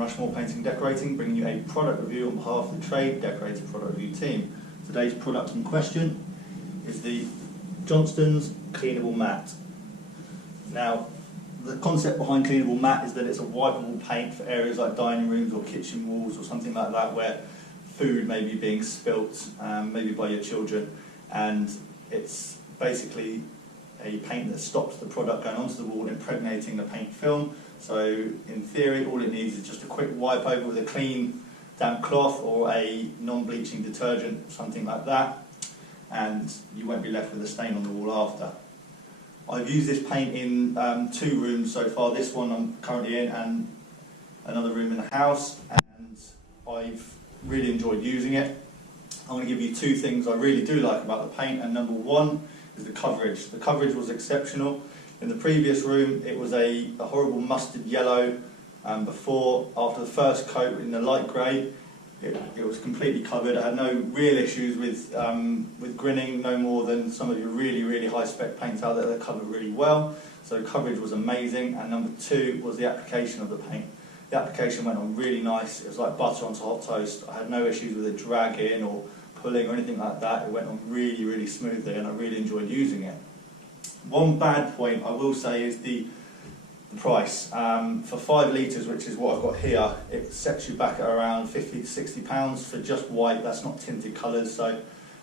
Rushmore Painting and Decorating, bringing you a product review on behalf of the Trade Decorator product review team. Today's product in question is the Johnstone'S Cleanable Mat. Now, the concept behind Cleanable Mat is that it's a wipeable paint for areas like dining rooms or kitchen walls or something like that where food may be being spilt, maybe by your children, and it's basically a paint that stops the product going onto the wall, impregnating the paint film. So in theory, all it needs is just a quick wipe over with a clean damp cloth or a non-bleaching detergent, something like that, and you won't be left with a stain on the wall after. I've used this paint in 2 rooms so far, this one I'm currently in and another room in the house, and I've really enjoyed using it. I'm going to give you 2 things I really do like about the paint, and number 1 is the coverage. The coverage was exceptional. In the previous room it was a horrible mustard yellow. After the first coat in the light grey, it was completely covered. I had no real issues with grinning, no more than some of your really high spec paints out there that cover really well. So coverage was amazing. And number 2 was the application of the paint. The application went on really nice. It was like butter onto hot toast. I had no issues with it dragging or pulling or anything like that. It went on really smoothly, and I really enjoyed using it. One bad point I will say is the price. For 5 litres, which is what I've got here, it sets you back at around £50 to £60 for just white. That's not tinted colours, so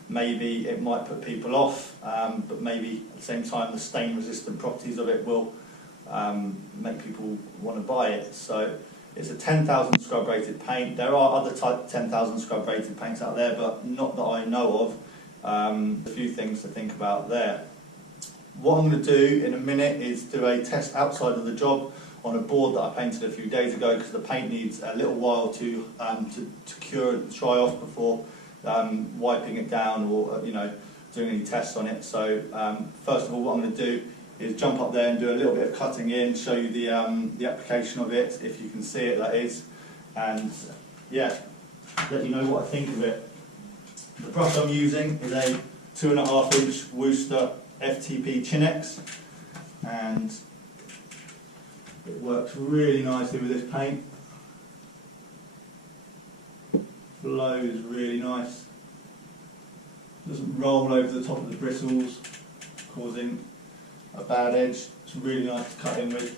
maybe it might put people off, but maybe at the same time the stain resistant properties of it will make people want to buy it. So it's a 10,000 scrub rated paint. There are other type 10,000 scrub rated paints out there, but not that I know of. A few things to think about there. What I'm going to do in a minute is do a test outside of the job on a board that I painted a few days ago, because the paint needs a little while to cure and dry off before wiping it down or doing any tests on it. So first of all, what I'm going to do is jump up there and do a little bit of cutting in, show you the application of it, if you can see it, that is, and yeah, let you know what I think of it. The brush I'm using is a 2.5-inch Worcester FTP Chinex, and it works really nicely with this paint. Flows really nice. Doesn't roll over the top of the bristles, causing a bad edge. It's really nice to cut in with.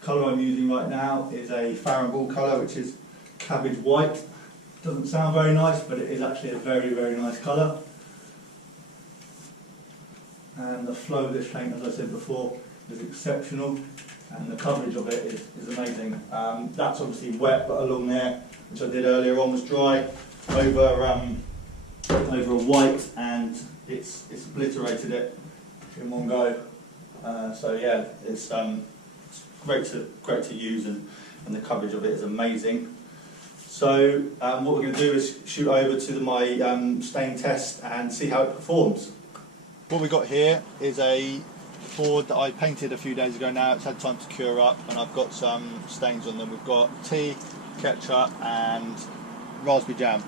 The colour I'm using right now is a Ball colour, which is cabbage white. Doesn't sound very nice, but it is actually a very nice colour. And the flow of this paint, as I said before, is exceptional, and the coverage of it is amazing. That's obviously wet, but along there, which I did earlier on, was dry over a white, and it's obliterated it in one go. So yeah, it's great to use, and the coverage of it is amazing. So what we're going to do is shoot over to my stain test and see how it performs. What we've got here is a board that I painted a few days ago now. It's had time to cure up, and I've got some stains on them. We've got tea, ketchup and raspberry jam.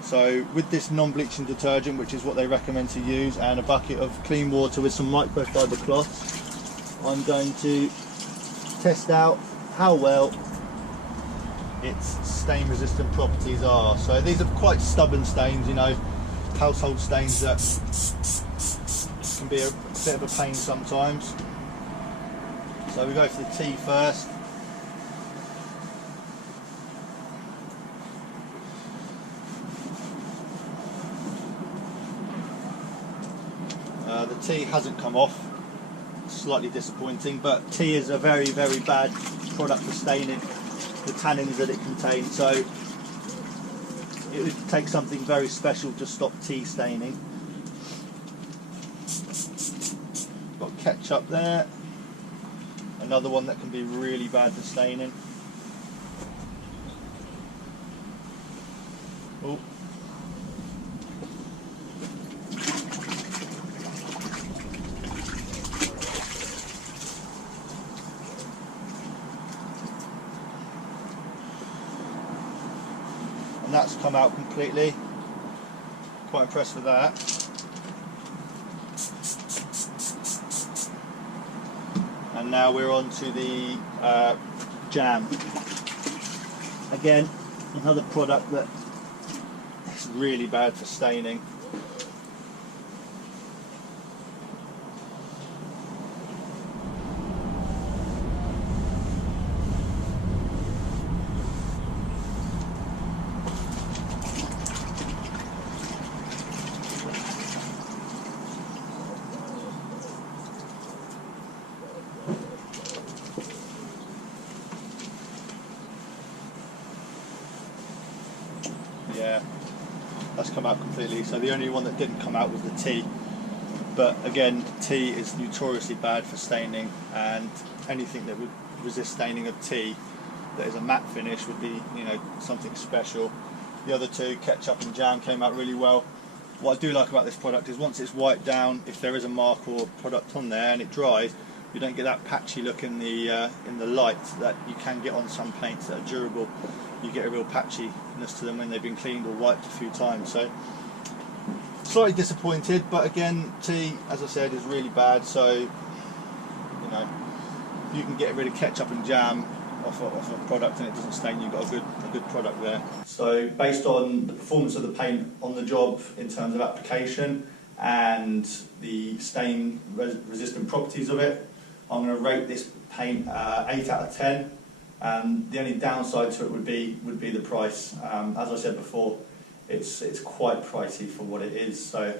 So with this non-bleaching detergent, which is what they recommend to use, and a bucket of clean water with some microfiber cloth, I'm going to test out how well its stain resistant properties are. So these are quite stubborn stains, household stains that can be a bit of a pain sometimes. So we go for the tea first. The tea hasn't come off, slightly disappointing, but tea is a very bad product for staining, the tannins that it contains, so it would take something very special to stop tea staining. Got ketchup there, another one that can be really bad for staining. Oh. And that's come out completely. Quite impressed with that. And now we're on to the jam. Again, another product that is really bad for staining. Yeah, that's come out completely. So the only one that didn't come out was the tea. But again, tea is notoriously bad for staining, and anything that would resist staining of tea that is a matte finish would be, you know, something special. The other two, ketchup and jam, came out really well. What I do like about this product is once it's wiped down, if there is a mark or product on there and it dries, you don't get that patchy look in the light that you can get on some paints that are durable. You get a real patchiness to them when they've been cleaned or wiped a few times. So slightly disappointed, but again, tea, as I said, is really bad. So, you know, if you can get rid of ketchup and jam off a product and it doesn't stain, you've got a good product there. So based on the performance of the paint on the job in terms of application and the stain resistant properties of it, I'm going to rate this paint 8 out of 10. The only downside to it would be the price. As I said before, it's quite pricey for what it is. So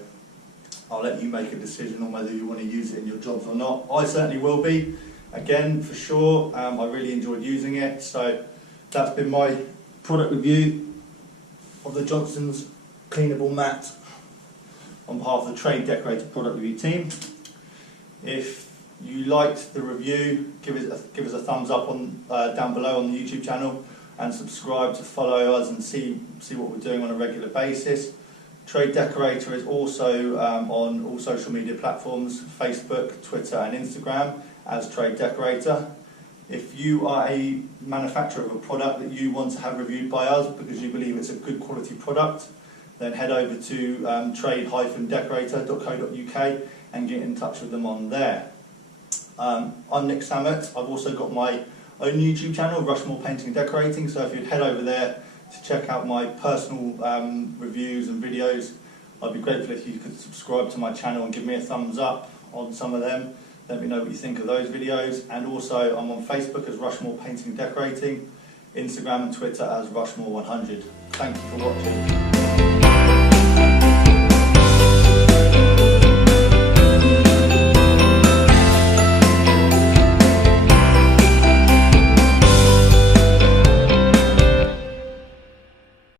I'll let you make a decision on whether you want to use it in your jobs or not. I certainly will be. Again, for sure. I really enjoyed using it. So that's been my product review of the Johnstone'S Cleanable Matte on behalf of the Trade Decorator product review team. If you liked the review, give us a thumbs up on down below on the YouTube channel, and subscribe to follow us and see what we're doing on a regular basis. Trade Decorator is also on all social media platforms, Facebook, Twitter and Instagram as Trade Decorator. If you are a manufacturer of a product that you want to have reviewed by us because you believe it's a good quality product, then head over to trade-decorator.co.uk and get in touch with them on there. I'm Nick Sammut. I've also got my own YouTube channel, Rushmore Painting and Decorating, so if you'd head over there to check out my personal reviews and videos, I'd be grateful if you could subscribe to my channel and give me a thumbs up on some of them. Let me know what you think of those videos. And also I'm on Facebook as Rushmore Painting and Decorating, Instagram and Twitter as Rushmore100. Thank you for watching.